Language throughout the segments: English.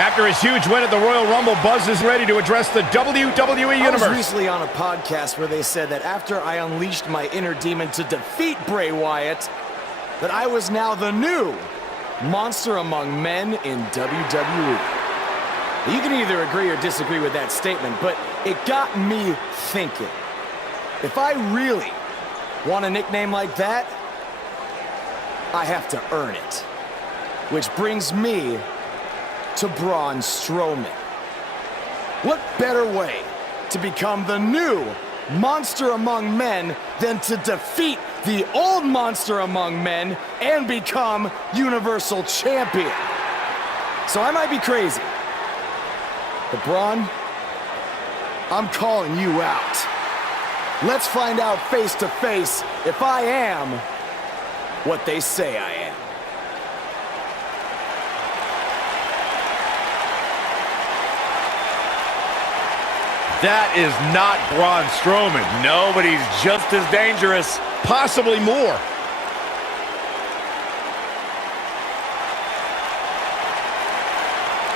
After his huge win at the Royal Rumble, Buzz is ready to address the WWE Universe. I was recently on a podcast where they said that after I unleashed my inner demon to defeat Bray Wyatt, that I was now the new monster among men in WWE. You can either agree or disagree with that statement, but it got me thinking. If I really want a nickname like that, I have to earn it. Which brings me to Braun Strowman. What better way to become the new monster among men than to defeat the old monster among men and become Universal Champion? So I might be crazy, but Braun, I'm calling you out. Let's find out face to face if I am what they say I am. That is not Braun Strowman. No, but he's just as dangerous. Possibly more.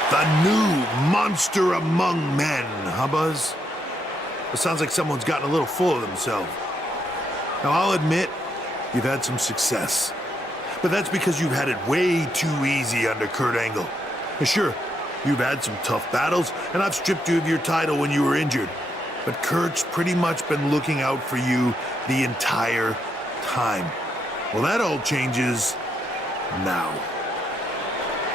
The new monster among men, huh, Buzz? It sounds like someone's gotten a little full of themselves. Now, I'll admit, you've had some success. But that's because you've had it way too easy under Kurt Angle. And sure, you've had some tough battles, and I've stripped you of your title when you were injured. But Kurt's pretty much been looking out for you the entire time. Well, that all changes now.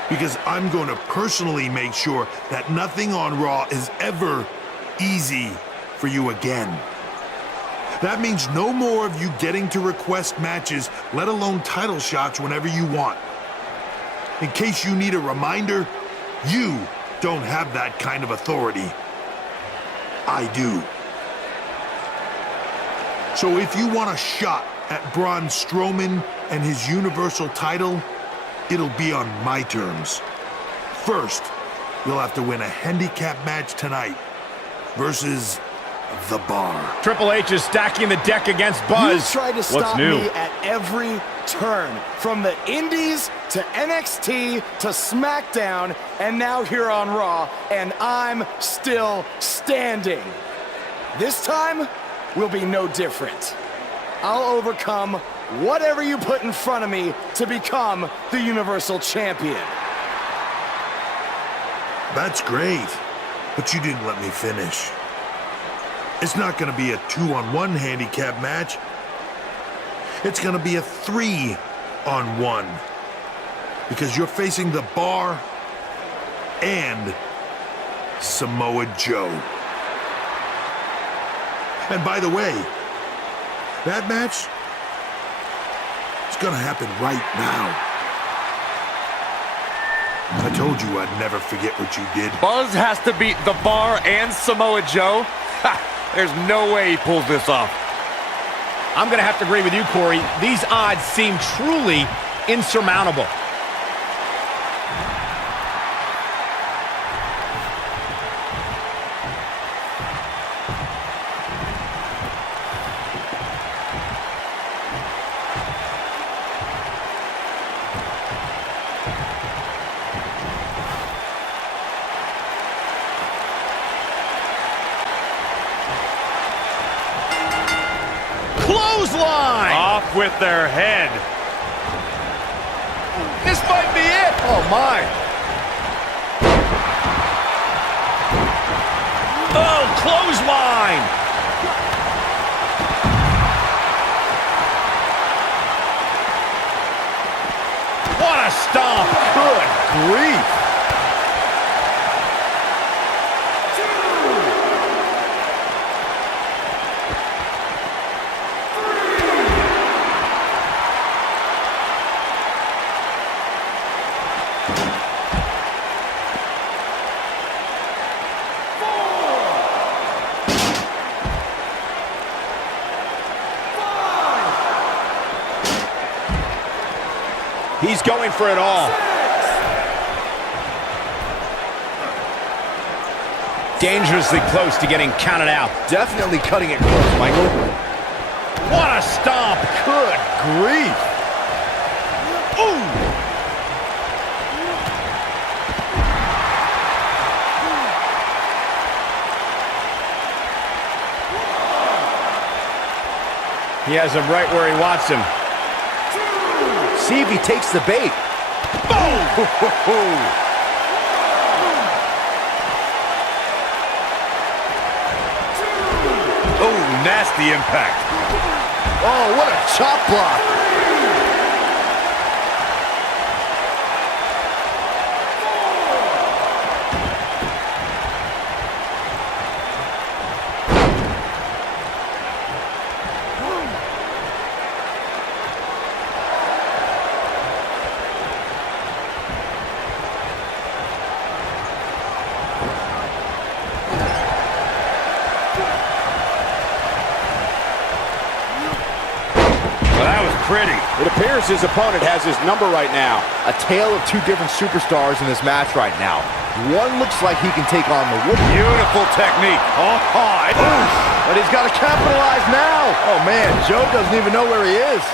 Because I'm going to personally make sure that nothing on Raw is ever easy for you again. That means no more of you getting to request matches, let alone title shots whenever you want. In case you need a reminder, you don't have that kind of authority. I do. So if you want a shot at Braun Strowman and his Universal title, it'll be on my terms. First, you'll have to win a handicap match tonight versus The Bar. Triple H is stacking the deck against Buzz. You tried to stop me at every turn, from the Indies to NXT to SmackDown, and now here on Raw, and I'm still standing. This time will be no different. I'll overcome whatever you put in front of me to become the Universal Champion. That's great, but you didn't let me finish. It's not going to be a 2-on-1 handicap match. It's going to be a 3-on-1. Because you're facing The Bar and Samoa Joe. And by the way, that match is going to happen right now. I told you I'd never forget what you did. Buzz has to beat The Bar and Samoa Joe? Ha! There's no way he pulls this off. I'm going to have to agree with you, Corey. These odds seem truly insurmountable. Clothesline! Off with their head. This might be it. Oh, my. Oh, clothesline. What a stomp. Good grief. He's going for it all. Dangerously close to getting counted out. Definitely cutting it close, Michael. What a stomp. Good grief. Ooh. He has him right where he wants him. See if he takes the bait. Boom! Oh, nasty impact. Oh, what a chop block. Pretty. It appears his opponent has his number right now. A tale of two different superstars in this match right now. One looks like he can take on the woman. Beautiful technique. Oh, But he's got to capitalize now. Oh, man, Joe doesn't even know where he is.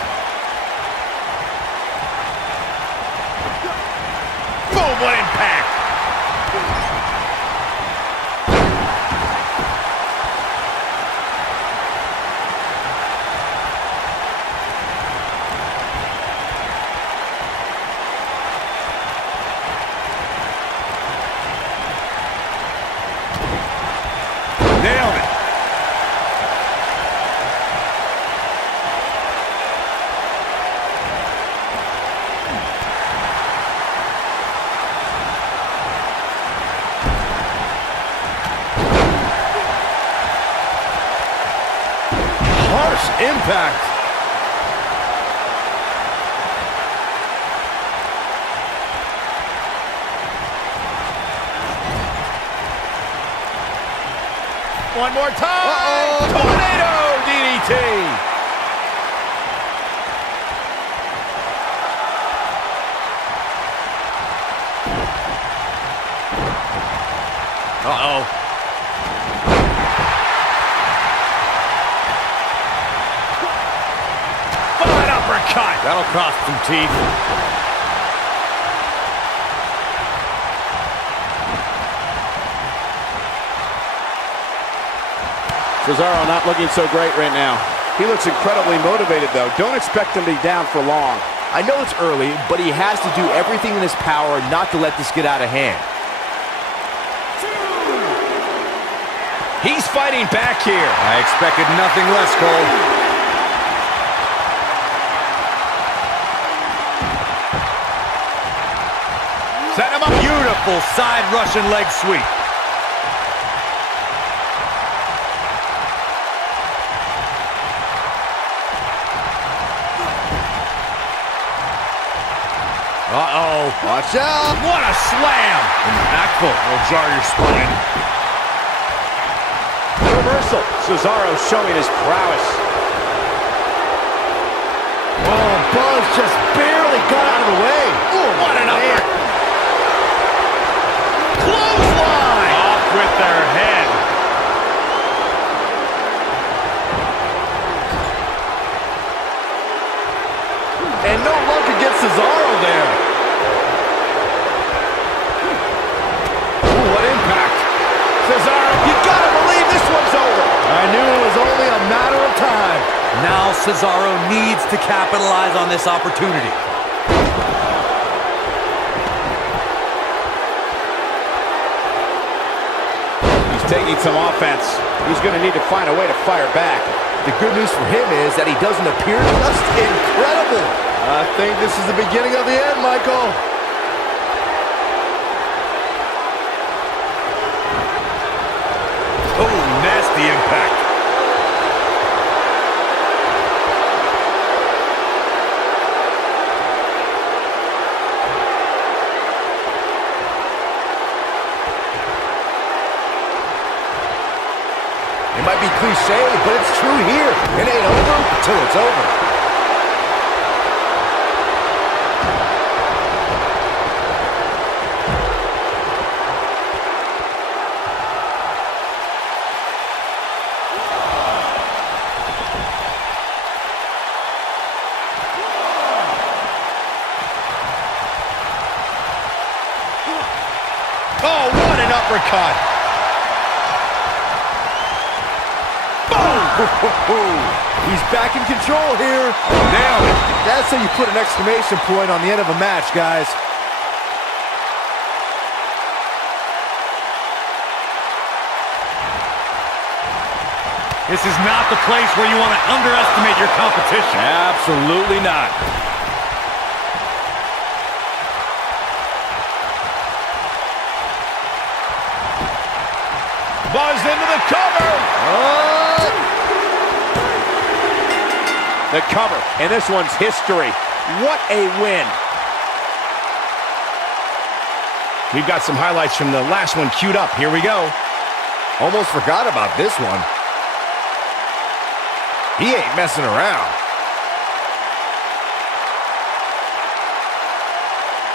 boom, what impact. Nailed it. Harsh impact. One more time. Tornado DDT. Uh-oh. Fine uppercut. That'll cost some teeth. Cesaro not looking so great right now. He looks incredibly motivated, though. Don't expect him to be down for long. I know it's early, but he has to do everything in his power not to let this get out of hand. He's fighting back here. I expected nothing less, Cole. Set him up. Beautiful side Russian leg sweep. Uh-oh. Watch out. What a slam. Impactful. Will jar your spine. Reversal. Cesaro showing his prowess. Oh, Buzz just barely got out of the way. Ooh, what an upper. Clothesline. Off with their head. And no luck against Cesaro there. Ooh, what impact. Cesaro, You gotta believe this one's over. I knew it was only a matter of time. Now Cesaro needs to capitalize on this opportunity. he's taking some offense. He's going to need to find a way to fire back. The good news for him is that he doesn't appear just incredible. I think this is the beginning of the end, Michael. Oh, nasty impact. It might be cliche, but it's true here. It ain't over till it's over. Oh, what an uppercut. He He's back in control here. Nailed it. That's how you put an exclamation point on the end of a match, guys. This is not the place where you want to underestimate your competition. Absolutely not. Buzz into the cover. The cover, and this one's history. What a win. We've got some highlights from the last one queued up. Here we go. Almost forgot about this one. He ain't messing around.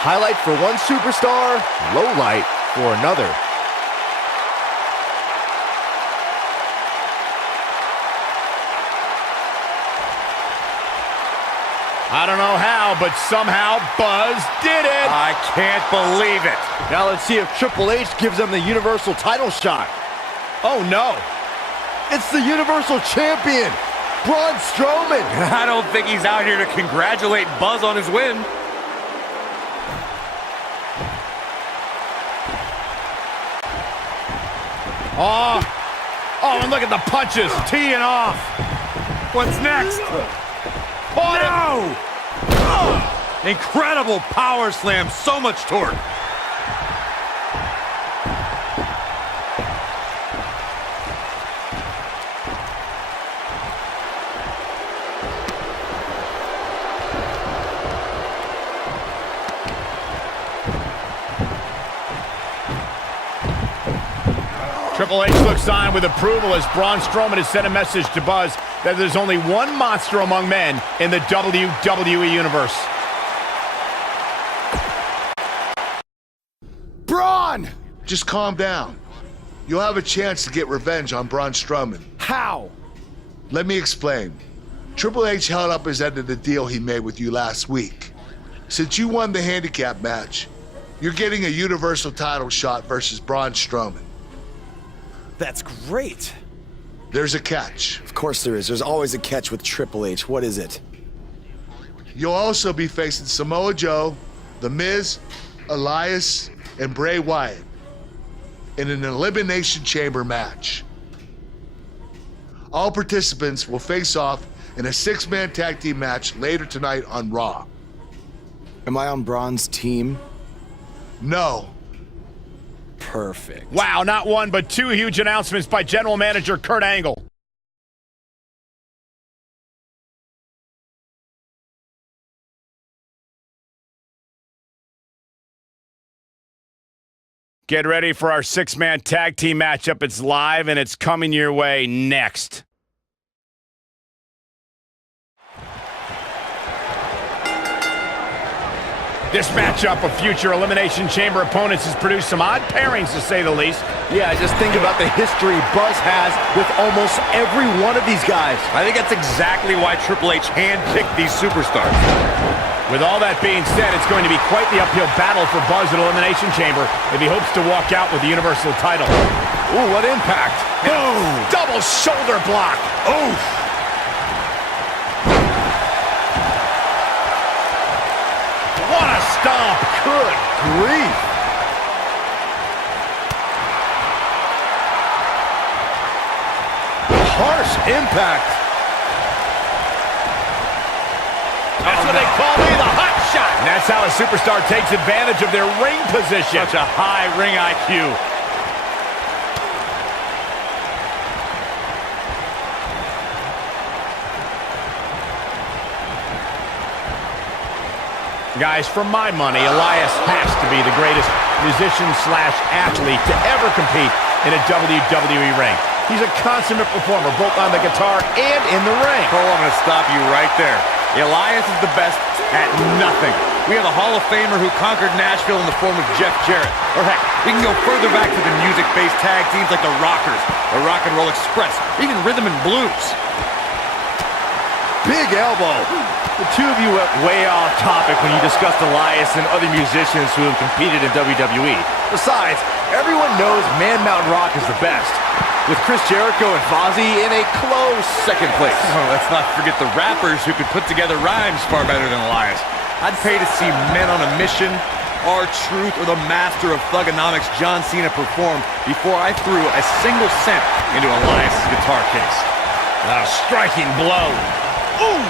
Highlight for one superstar, low light for another. I don't know how, but somehow Buzz did it. I can't believe it. Now let's see if Triple H gives them the Universal title shot. Oh, no. It's the Universal Champion, Braun Strowman. I don't think he's out here to congratulate Buzz on his win. Oh, and look at the punches teeing off. What's next? Oh, No! Incredible power slam, so much torque. Triple H looks on with approval as Braun Strowman has sent a message to Buzz that there's only one monster among men in the WWE Universe. Braun! Just calm down. You'll have a chance to get revenge on Braun Strowman. How? Let me explain. Triple H held up his end of the deal he made with you last week. Since you won the handicap match, you're getting a Universal title shot versus Braun Strowman. That's great. There's a catch. Of course there is. There's always a catch with Triple H. What is it? You'll also be facing Samoa Joe, The Miz, Elias, and Bray Wyatt in an Elimination Chamber match. All participants will face off in a 6-man tag team match later tonight on Raw. Am I on Braun's team? No. Perfect. Wow, not one, but two huge announcements by General Manager Kurt Angle. Get ready for our 6-man tag team matchup. It's live, and it's coming your way next. This matchup of future Elimination Chamber opponents has produced some odd pairings, to say the least. Yeah, just think about the history Buzz has with almost every one of these guys. I think that's exactly why Triple H handpicked these superstars. With all that being said, it's going to be quite the uphill battle for Buzz at Elimination Chamber if he hopes to walk out with the Universal title. Ooh, what impact. Boom! Double shoulder block. Oof! What a stomp! Good grief. Harsh impact. That's what they call me, the hot shot. And that's how a superstar takes advantage of their ring position. Such a high ring IQ. Guys, for my money, Elias has to be the greatest musician/athlete to ever compete in a WWE ring. He's a consummate performer, both on the guitar and in the ring. Cole, I'm going to stop you right there. Elias is the best at nothing. We have a Hall of Famer who conquered Nashville in the form of Jeff Jarrett. Or heck, we can go further back to the music-based tag teams like the Rockers, the Rock and Roll Express, even Rhythm and Blues. Big elbow. The two of you went way off topic when you discussed Elias and other musicians who have competed in WWE. Besides, everyone knows Man Mountain Rock is the best, with Chris Jericho and Fozzy in a close second place. Oh, let's not forget the rappers who could put together rhymes far better than Elias. I'd pay to see Men on a Mission, R-Truth, or the master of thugonomics John Cena perform before I threw a single cent into Elias' guitar case. A striking blow. Ooh!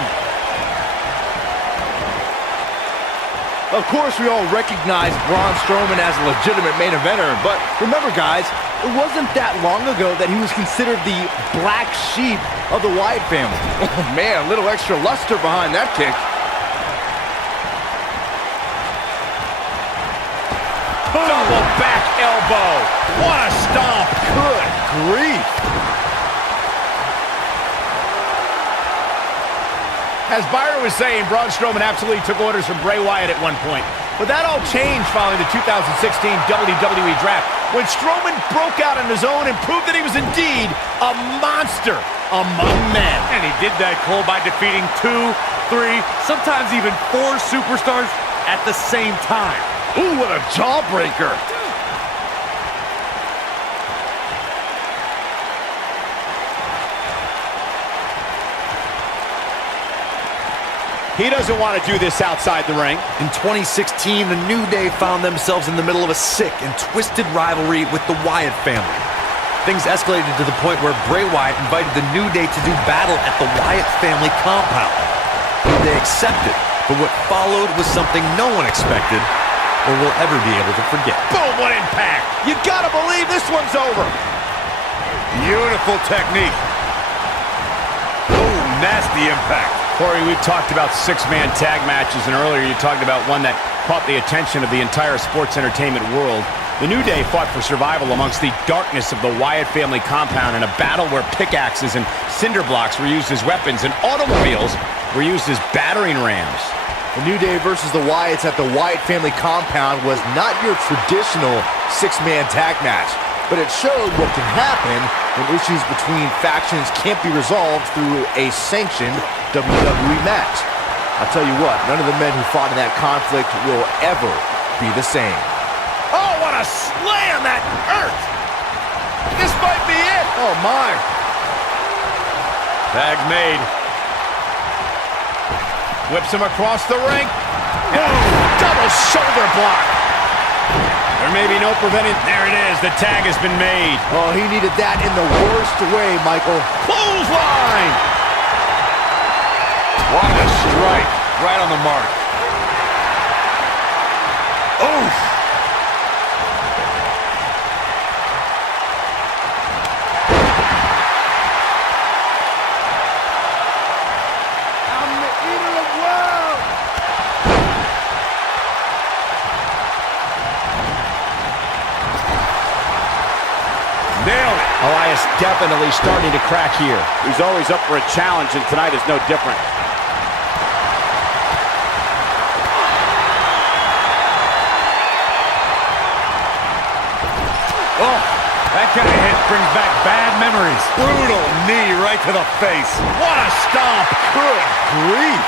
Of course, we all recognize Braun Strowman as a legitimate main eventer, but remember, guys, it wasn't that long ago that he was considered the black sheep of the Wyatt family. Oh, man, a little extra luster behind that kick. Double back elbow. What a stomp. Good grief. As Byron was saying, Braun Strowman absolutely took orders from Bray Wyatt at one point. But that all changed following the 2016 WWE Draft, when Strowman broke out on his own and proved that he was indeed a monster among men. And he did that, Cole, by defeating 2, 3, sometimes even 4 superstars at the same time. Ooh, what a jawbreaker. He doesn't want to do this outside the ring. In 2016, the New Day found themselves in the middle of a sick and twisted rivalry with the Wyatt family. Things escalated to the point where Bray Wyatt invited the New Day to do battle at the Wyatt family compound. They accepted, but what followed was something no one expected or will ever be able to forget. Boom, what impact. You gotta believe this one's over. Beautiful technique. Oh, nasty impact. Corey, we've talked about 6-man tag matches, and earlier you talked about one that caught the attention of the entire sports entertainment world. The New Day fought for survival amongst the darkness of the Wyatt family compound in a battle where pickaxes and cinder blocks were used as weapons and automobiles were used as battering rams. The New Day versus the Wyatts at the Wyatt family compound was not your traditional 6-man tag match, but it showed what can happen when issues between factions can't be resolved through a sanctioned WWE match. I'll tell you what, none of the men who fought in that conflict will ever be the same. Oh, what a slam that hurt! This might be it! Oh, my. Tag made. Whips him across the ring. Double shoulder block. There may be no preventing. There it is. The tag has been made. Oh, he needed that in the worst way, Michael. Clothesline. What a strike. Right on the mark. Oof. Nailed it. Elias definitely starting to crack here. He's always up for a challenge, and tonight is no different. Oh, that kind of hit brings back bad memories. Brutal knee right to the face. What a stomp. Good grief.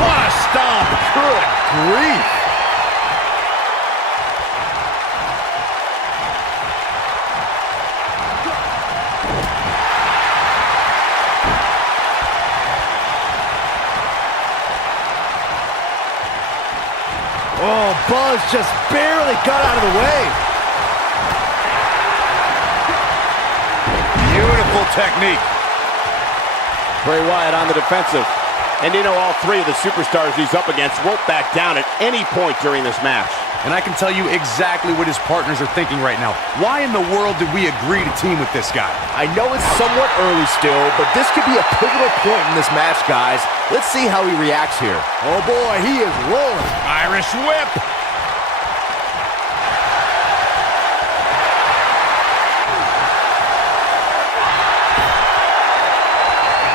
What a stomp. Good grief. Oh, Buzz just barely got out of the way. Beautiful technique. Bray Wyatt on the defensive. And you know, all 3 of the superstars he's up against won't back down at any point during this match. And I can tell you exactly what his partners are thinking right now. Why in the world did we agree to team with this guy? I know it's somewhat early still, but this could be a pivotal point in this match, guys. Let's see how he reacts here. Oh boy, he is rolling. Irish whip.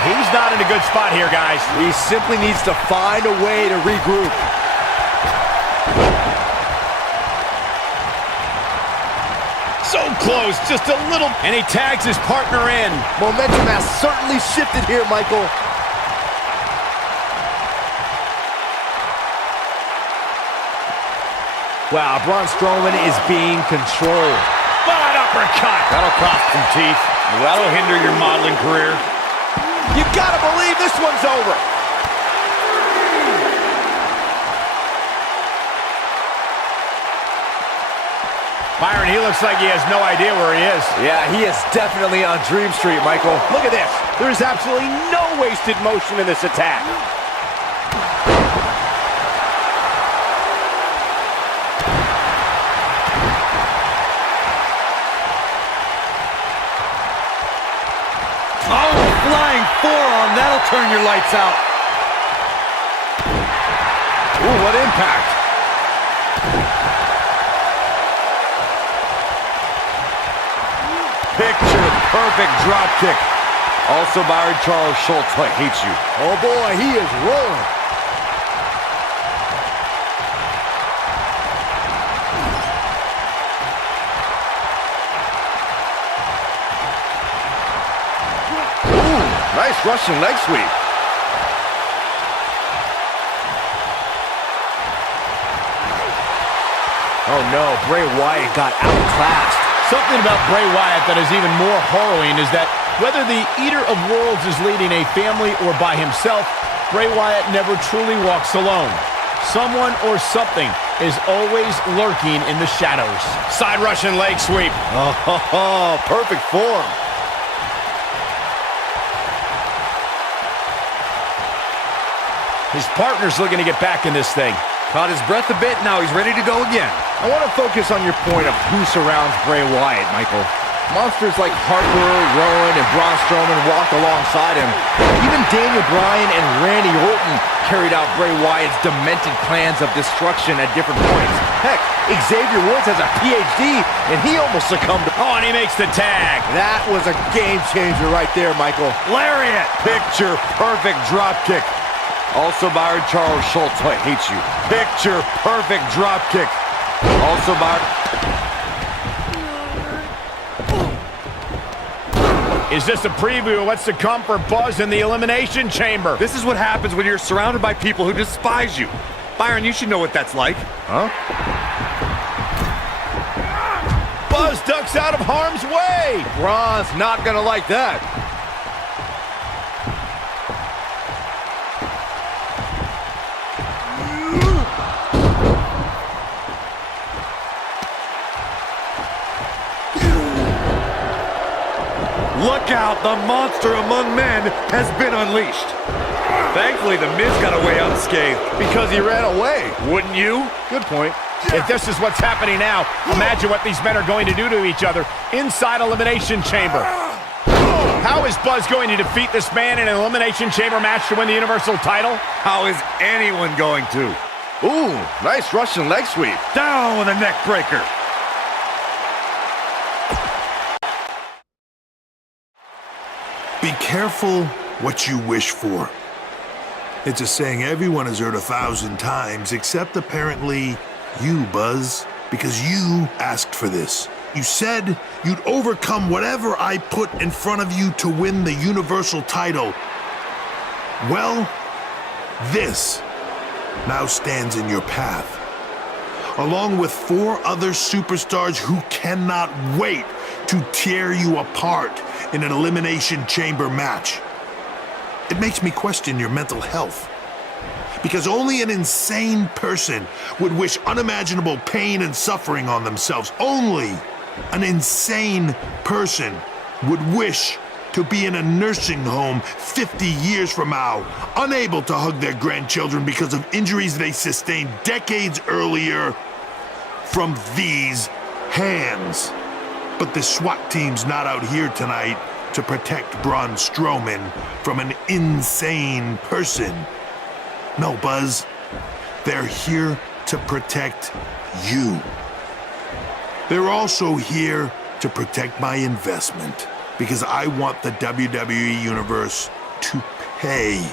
He's not in a good spot here, guys. He simply needs to find a way to regroup. So close, just a little. And he tags his partner in. Momentum has certainly shifted here, Michael. Wow, Braun Strowman is being controlled. What an uppercut! That'll cost some teeth. That'll hinder your modeling career. You gotta believe this one's over. Byron, he looks like he has no idea where he is. Yeah, he is definitely on Dream Street, Michael. Look at this. There is absolutely no wasted motion in this attack. Oh, flying forearm. That'll turn your lights out. Ooh, what impact. Picture perfect drop kick. Also, Byron Charles Schultz hates you. Oh boy, he is rolling. Nice Russian leg sweep. Oh no, Bray Wyatt got outclassed. Something about Bray Wyatt that is even more harrowing is that whether the Eater of Worlds is leading a family or by himself, Bray Wyatt never truly walks alone. Someone or something is always lurking in the shadows. Side Russian leg sweep. Oh, perfect form. His partner's looking to get back in this thing. Caught his breath a bit, now he's ready to go again. I want to focus on your point of who surrounds Bray Wyatt, Michael. Monsters like Harper, Rowan, and Braun Strowman walked alongside him. Even Daniel Bryan and Randy Orton carried out Bray Wyatt's demented plans of destruction at different points. Heck, Xavier Woods has a PhD, and he almost succumbed to... Oh, and he makes the tag. That was a game changer right there, Michael. Lariat. Picture perfect drop kick. Also, Byron Charles Schultz hates you. Picture perfect drop kick. Also, Byron... Is this a preview of what's to come for Buzz in the Elimination Chamber? This is what happens when you're surrounded by people who despise you. Byron, you should know what that's like. Huh? Buzz ducks out of harm's way. Braun's not gonna like that. Look out, the monster among men has been unleashed. Thankfully, the Miz got away unscathed. Because he ran away. Wouldn't you? Good point. If this is what's happening now, imagine what these men are going to do to each other inside Elimination Chamber. How is Buzz going to defeat this man in an Elimination Chamber match to win the Universal title? How is anyone going to? Ooh, nice Russian leg sweep. Down with a neck breaker. Be careful what you wish for. It's a saying everyone has heard 1,000 times, except apparently you, Buzz, because you asked for this. You said you'd overcome whatever I put in front of you to win the Universal title. Well, this now stands in your path, along with 4 other superstars who cannot wait to tear you apart in an Elimination Chamber match. It makes me question your mental health, because only an insane person would wish unimaginable pain and suffering on themselves. Only an insane person would wish to be in a nursing home 50 years from now, unable to hug their grandchildren because of injuries they sustained decades earlier from these hands. But the SWAT team's not out here tonight to protect Braun Strowman from an insane person. No, Buzz. They're here to protect you. They're also here to protect my investment, because I want the WWE Universe to pay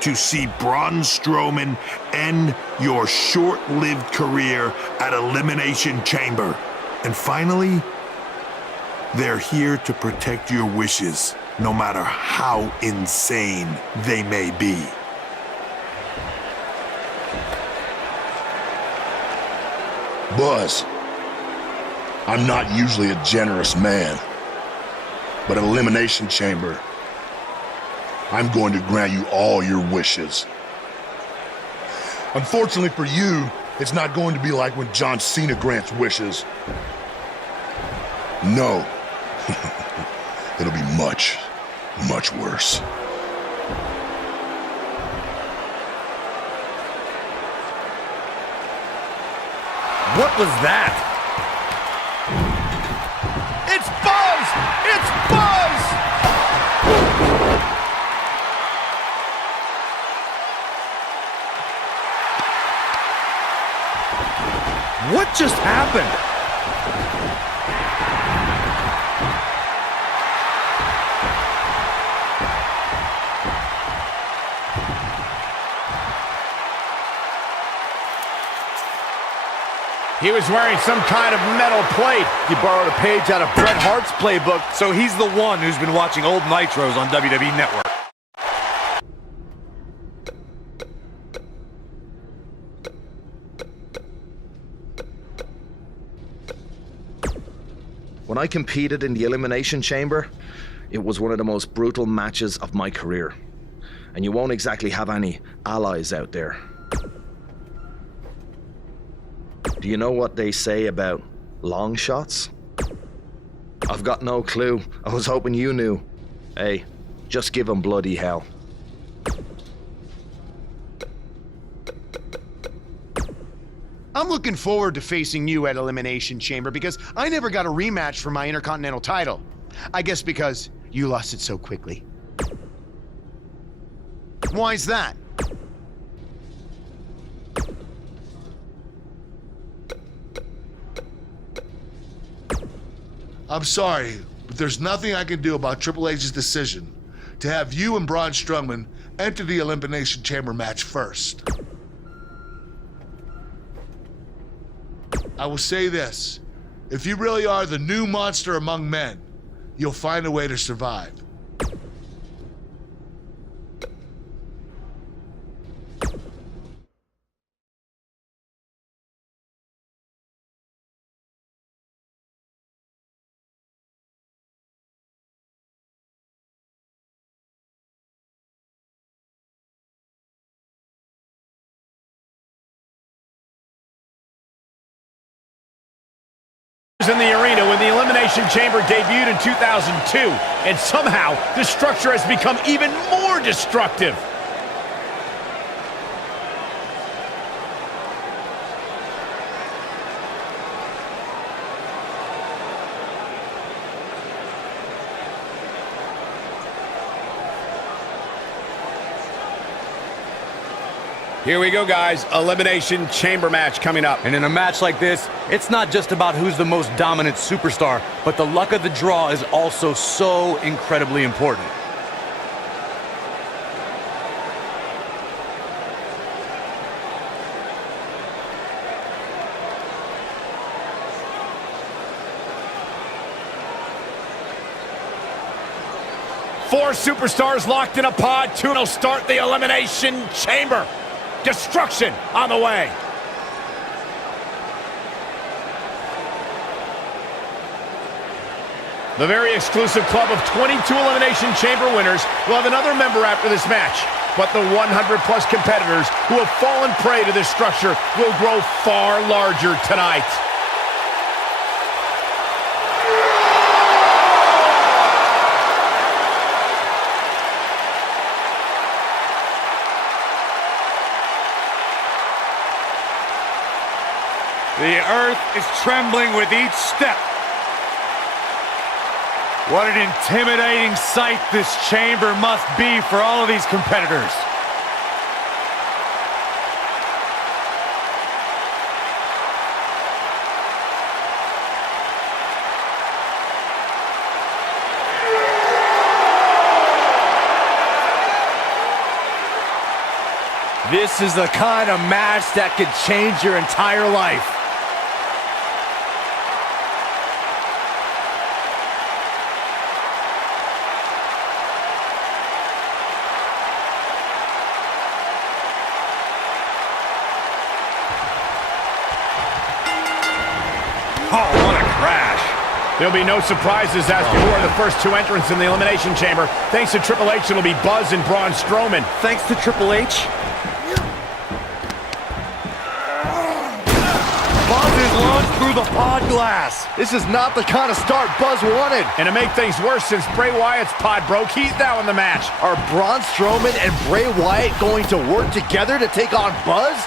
to see Braun Strowman end your short-lived career at Elimination Chamber. And finally, They're here to protect your wishes, no matter how insane they may be. Buzz, I'm not usually a generous man, but at Elimination Chamber, I'm going to grant you all your wishes. Unfortunately for you, it's not going to be like when John Cena grants wishes. No. It'll be much, much worse. What was that? It's Buzz! It's Buzz! What just happened? He was wearing some kind of metal plate. He borrowed a page out of Bret Hart's playbook. So he's the one who's been watching old Nitros on WWE Network. When I competed in the Elimination Chamber, it was one of the most brutal matches of my career. And you won't exactly have any allies out there. Do you know what they say about long shots? I've got no clue. I was hoping you knew. Hey, just give them bloody hell. I'm looking forward to facing you at Elimination Chamber because I never got a rematch for my Intercontinental title. I guess because you lost it so quickly. Why's that? I'm sorry, but there's nothing I can do about Triple H's decision to have you and Braun Strowman enter the Elimination Chamber match first. I will say this, if you really are the new monster among men, you'll find a way to survive. In the arena when the Elimination Chamber debuted in 2002, and somehow the structure has become even more destructive. Here we go, guys. Elimination Chamber match coming up. And in a match like this, it's not just about who's the most dominant superstar, but the luck of the draw is also so incredibly important. Four superstars locked in a pod. Two will start the Elimination Chamber. Destruction on the way. The very exclusive club of 22 Elimination Chamber winners will have another member after this match. But the 100-plus competitors who have fallen prey to this structure will grow far larger tonight. The earth is trembling with each step. What an intimidating sight this chamber must be for all of these competitors. This is the kind of match that could change your entire life. Oh, what a crash. There'll be no surprises as to who are the first two entrants in the Elimination Chamber. Thanks to Triple H, it'll be Buzz and Braun Strowman. Thanks to Triple H. Buzz is launched through the pod glass. This is not the kind of start Buzz wanted. And to make things worse, since Bray Wyatt's pod broke, he's now in the match. Are Braun Strowman and Bray Wyatt going to work together to take on Buzz?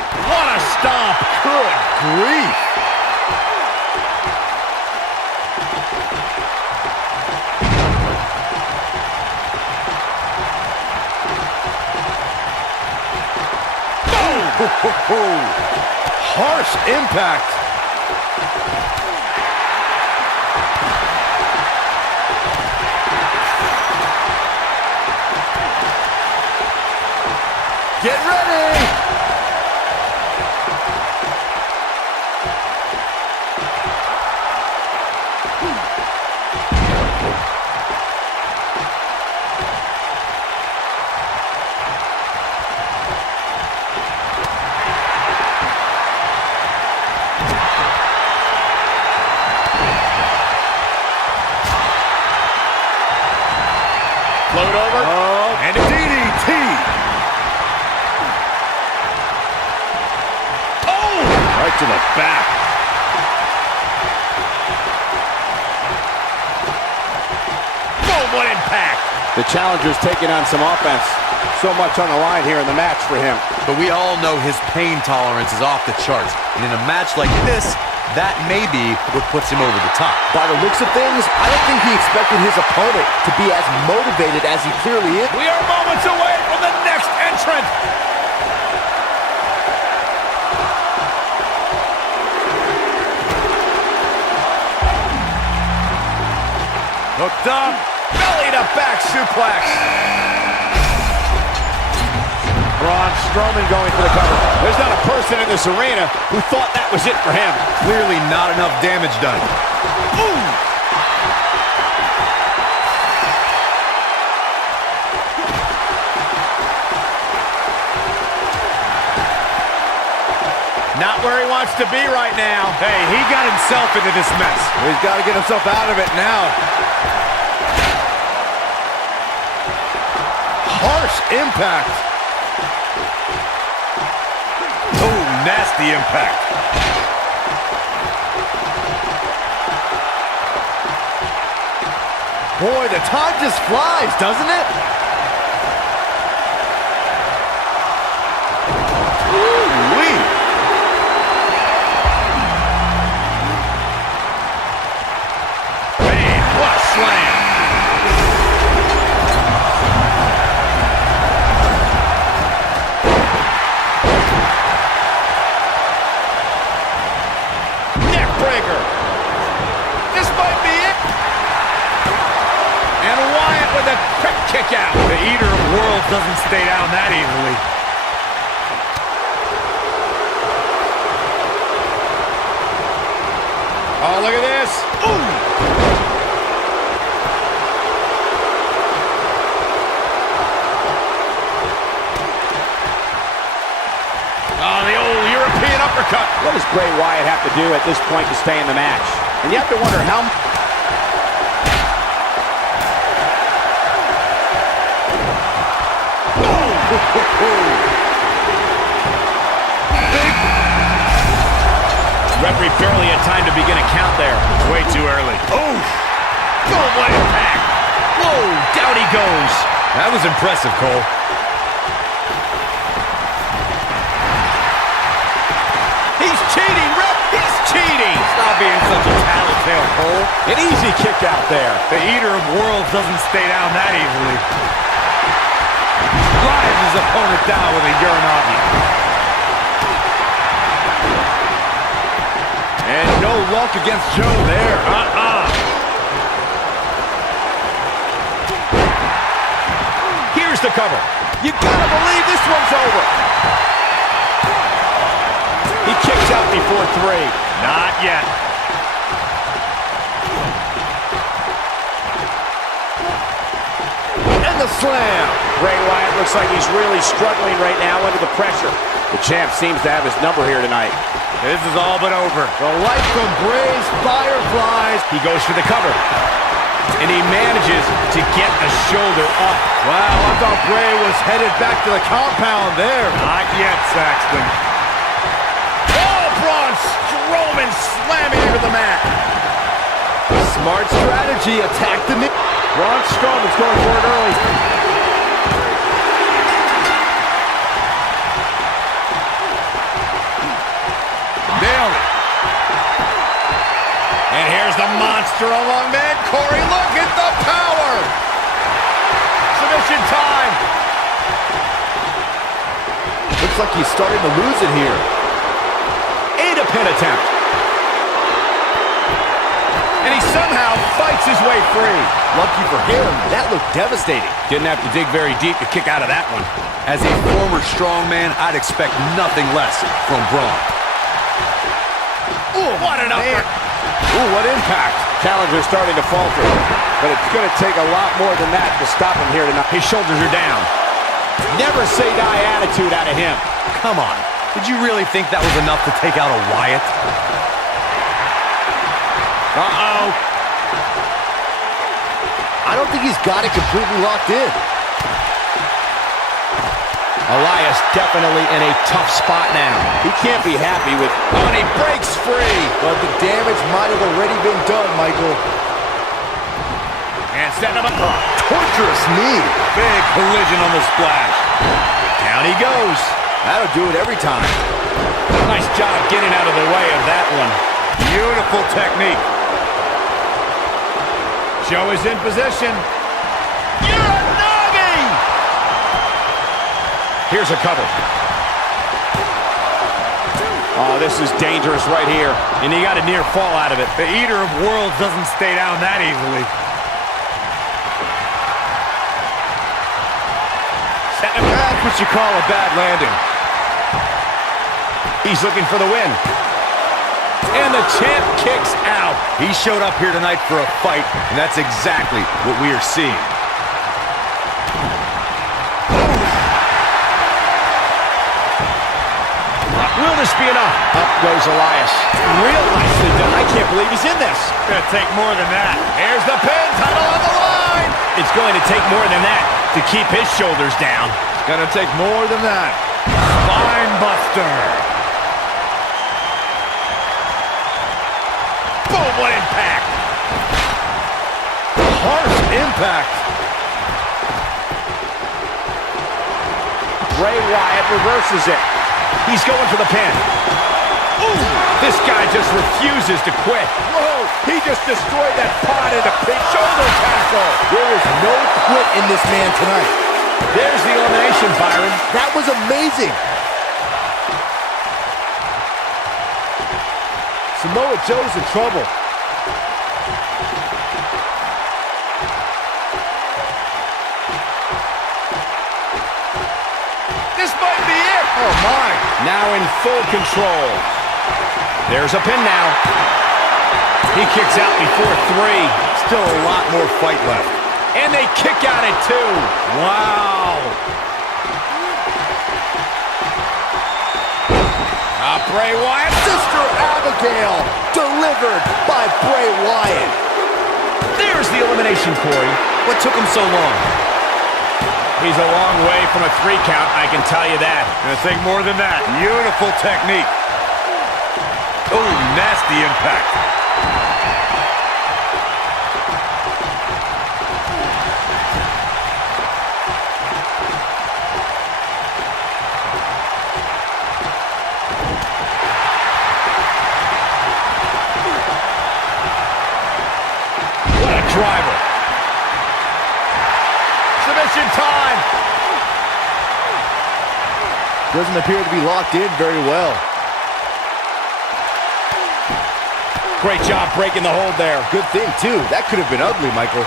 What a stomp! Good grief. Harsh impact. Get ready. Float over. And a DDT. Oh! Right to the back. Boom, what impact! The challenger's taking on some offense. So much on the line here in the match for him. But we all know his pain tolerance is off the charts. And in a match like this, that may be what puts him over the top. By the looks of things, I don't think he expected his opponent to be as motivated as he clearly is. We are moments away from the next entrant! Hooked up. Belly to back suplex. Braun Strowman going for the cover. There's not a person in this arena who thought that was it for him. Clearly not enough damage done. Ooh! Not where he wants to be right now. Hey, he got himself into this mess. He's got to get himself out of it now. Harsh impact. Oh, nasty impact. Boy, the time just flies, doesn't it? Ooh-wee. Man, what a slam. Neck breaker. This might be it. And Wyatt with a quick kick out. The Eater of Worlds doesn't stay down that easily. Oh, look at this. Ooh. Oh, the old European uppercut. What does Bray Wyatt have to do at this point to stay in the match? And you have to wonder how... Referee barely had time to begin a count there. Way too early. Oh! Oh, what impact! Whoa, down he goes. That was impressive, Cole. He's cheating, ref! He's cheating! Stop being such a tattletale, Cole. An easy kick out there. The Eater of Worlds doesn't stay down that easily. Drives his opponent down with a Uranagi. And no luck against Joe there. Here's the cover. You gotta believe this one's over. He kicks out before 3. Not yet. And the slam. Bray Wyatt looks like he's really struggling right now under the pressure. The champ seems to have his number here tonight. This is all but over. The light from Bray's fireflies. He goes for the cover. And he manages to get a shoulder up. Wow, I thought Bray was headed back to the compound there. Not yet, Saxton. Oh, Braun Strowman slamming into the mat. Smart strategy, attack the knee. Braun Strowman's going for it early. Nailed it. And here's the monster among men. Corey, look at the power. Submission time. Looks like he's starting to lose it here. And a pin attempt. And he somehow fights his way free. Lucky for him, that looked devastating. Didn't have to dig very deep to kick out of that one. As a former strongman, I'd expect nothing less from Braun. Ooh, what an upper. Ooh, what impact. Challenger's starting to falter, but it's going to take a lot more than that to stop him here tonight. His shoulders are down. Never say die attitude out of him. Come on. Did you really think that was enough to take out a Wyatt? Uh-oh. I don't think he's got it completely locked in. Elias definitely in a tough spot now. He can't be happy with... Oh, and he breaks free. But the damage might have already been done, Michael. And setting him up. Torturous knee. Big collision on the splash. Down he goes. That'll do it every time. Nice job getting out of the way of that one. Beautiful technique. Joe is in position. Uranagi! Here's a cover. Oh, this is dangerous right here. And he got a near fall out of it. The Eater of Worlds doesn't stay down that easily. That's what you call a bad landing. He's looking for the win. And the champ kicks out. He showed up here tonight for a fight, and that's exactly what we are seeing. Will this be enough? Up goes Elias. Real nicely done. I can't believe he's in this. It's gonna take more than that. Here's the pin, title on the line. It's going to take more than that to keep his shoulders down. It's gonna take more than that. Spine buster. Boom, what impact. Harsh impact. Bray Wyatt reverses it. He's going for the pin. Ooh, this guy just refuses to quit. Whoa, he just destroyed that pod in a big shoulder tackle. There is no quit in this man tonight. There's the elimination, Byron. That was amazing. Samoa Joe's in trouble. This might be it. Oh, my. Now in full control. There's a pin now. He kicks out before 3. Still a lot more fight left. And they kick out at 2. Wow. Bray Wyatt. Sister Abigail, delivered by Bray Wyatt. There's the elimination, Corey. What took him so long? He's a long way from a 3 count, I can tell you that. Gonna take more than that. Beautiful technique. Oh, nasty impact. Driver. Submission time. Doesn't appear to be locked in very well. Great job breaking the hold there. Good thing, too. That could have been ugly, Michael.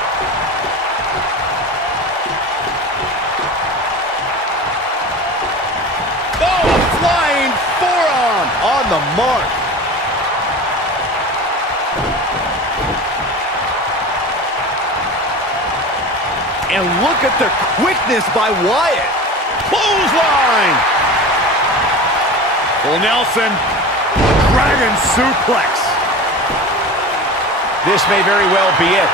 Oh, a flying forearm On the mark. And look at the quickness by Wyatt. clothesline. Full Nelson. Dragon suplex. This may very well be it.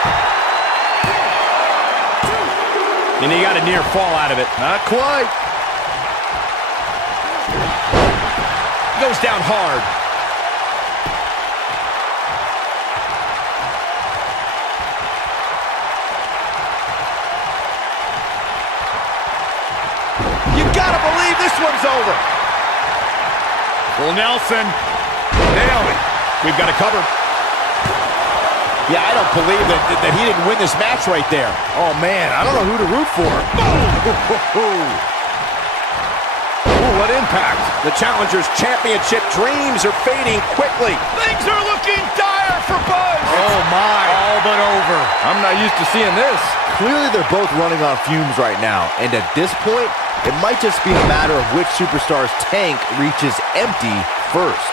And he got a near fall out of it. Not quite. Goes down hard. You gotta believe this one's over. Full Nelson. Nailed it. We've got a cover. Yeah, I don't believe that he didn't win this match right there. Oh, man, I don't know who to root for. Ooh, what impact. The Challengers Championship dreams are fading quickly. Things are looking dire for Buzz. Oh, my. All but over. I'm not used to seeing this. Clearly, they're both running on fumes right now. And at this point, it might just be a matter of which superstar's tank reaches empty first.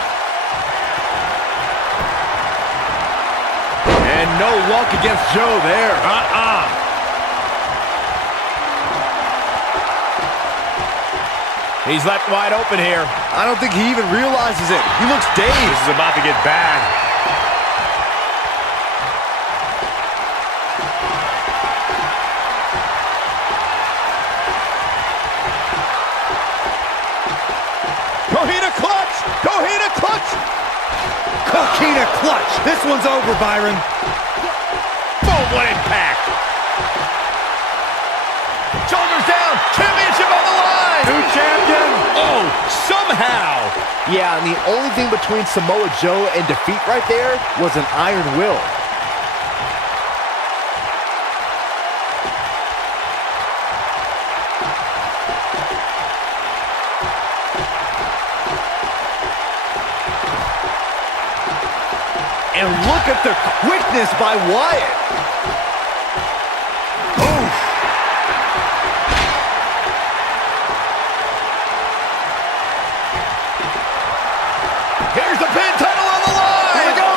And no luck against Joe there. He's left wide open here. I don't think he even realizes it. He looks dazed. This is about to get bad. Coquina clutch! Coquina clutch! Coquina clutch. This one's over, Byron. Boom, what impact. Shoulders down. Championship on the line. New champion. Oh, somehow. Yeah, and the only thing between Samoa Joe and defeat right there was an iron will. And look at the quickness by Wyatt. Oof. Here's the pin, title on the line. Here we go.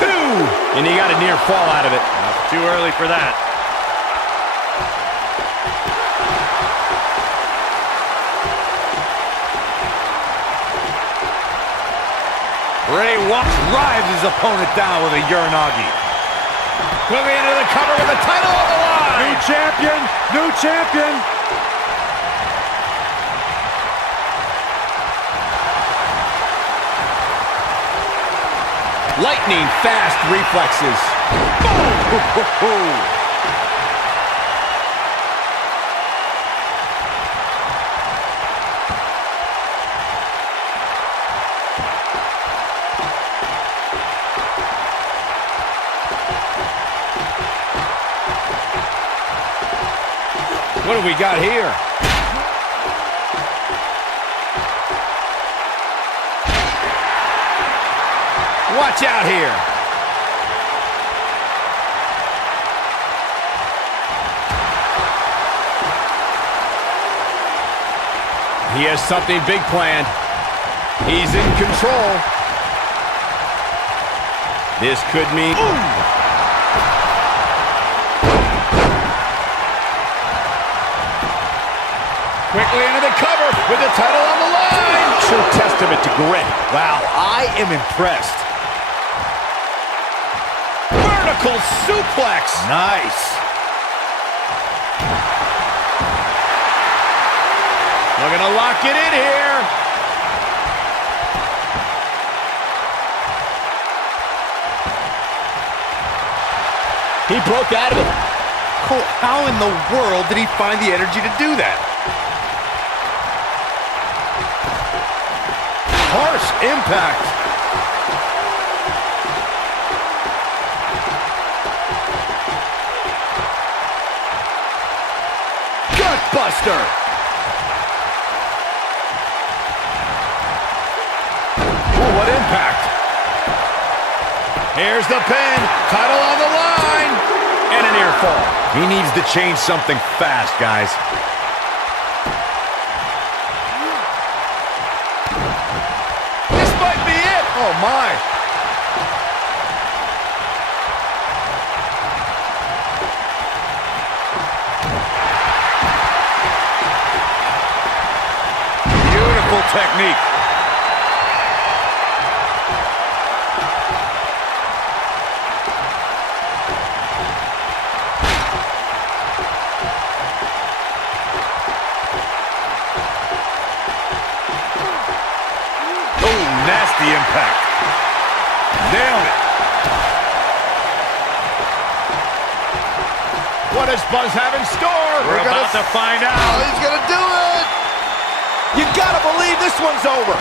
2. And he got a near fall out of it. Too early for that. Bray Wyatt drives his opponent down with a Uranagi. Moving into the cover with the title on the line. New champion! New champion! Lightning fast reflexes. Boom! What do we got here? Watch out here. He has something big planned. He's in control. This could mean... Ooh. Quickly into the cover with the title on the line. True testament to grit. Wow, I am impressed. Vertical suplex. Nice. Looking to lock it in here. He broke out of it. Cole, how in the world did he find the energy to do that? Harsh impact. Gutbuster. Ooh, what impact. Here's the pin. Title on the line. And a near fall. He needs to change something fast, guys. This might be it. Oh, my. Beautiful technique. nasty impact. Nailed it. What does Buzz have in store? We're about to find out. Oh, he's gonna do it! You gotta believe this one's over.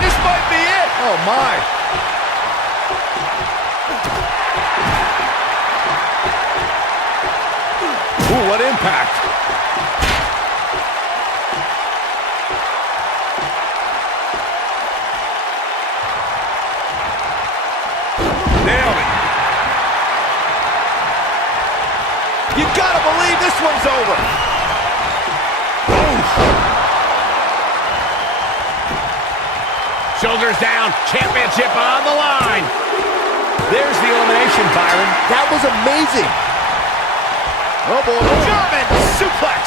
This might be it. Oh, my. Ooh, what impact. Nailed it. You gotta believe this one's over. Shoulders down, championship on the line. There's the elimination, Byron. That was amazing. Oh, boy. German suplex.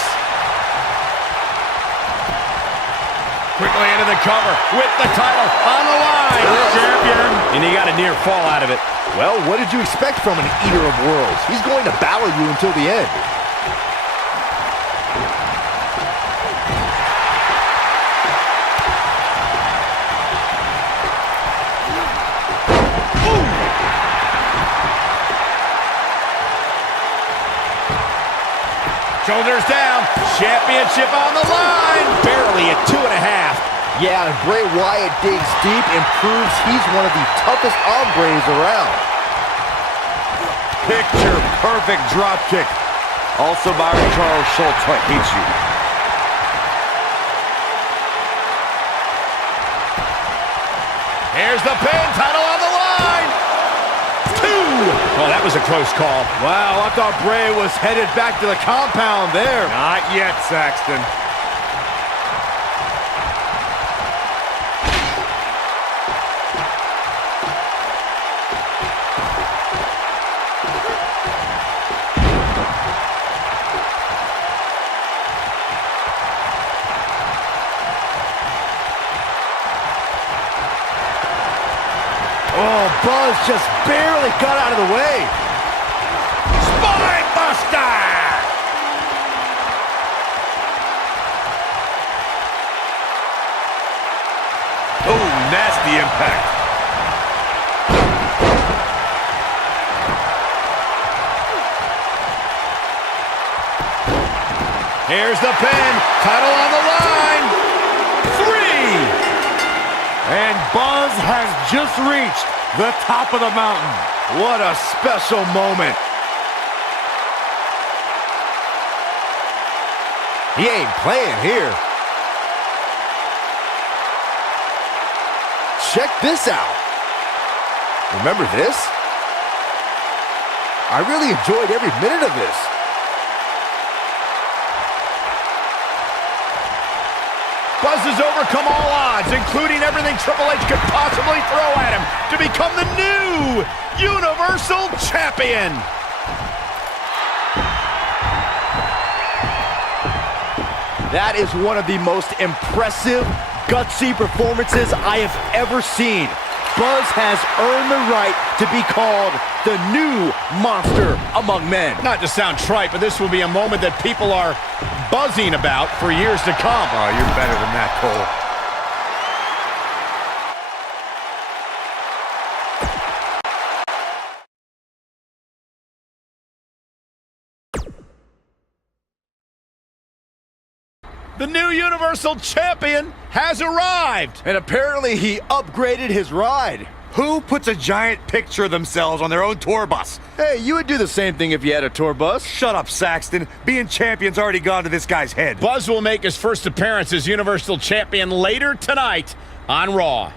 Quickly into the cover with the title on the line. Champion. And he got a near fall out of it. Well, what did you expect from an Eater of Worlds? He's going to battle you until the end. Shoulders down, championship on the line. Barely at 2.5. Yeah, and Bray Wyatt digs deep and proves he's one of the toughest hombres around. Picture perfect drop kick. Also, Byron, Charles Schultz hates you. Here's the pin, title on the line. 2. Oh, that was a close call. Wow, I thought Bray was headed back to the compound there. Not yet, Saxton. Oh, Buzz just barely got out of the way. Spine buster. Oh, nasty impact. Here's the pin, title on the line. 3. And Buzz has just reached the top of the mountain. What a special moment. He ain't playing here. Check this out. Remember this? I really enjoyed every minute of this. Buzz has overcome all odds, including everything Triple H could possibly throw at him, to become the new Universal Champion. That is one of the most impressive, gutsy performances I have ever seen. Buzz has earned the right to be called the new monster among men. Not to sound trite, but this will be a moment that people are buzzing about for years to come. Oh, you're better than that, Cole. The new Universal Champion has arrived. And apparently he upgraded his ride. Who puts a giant picture of themselves on their own tour bus? Hey, you would do the same thing if you had a tour bus. Shut up, Saxton. Being champion's already gone to this guy's head. Buzz will make his first appearance as Universal Champion later tonight on Raw.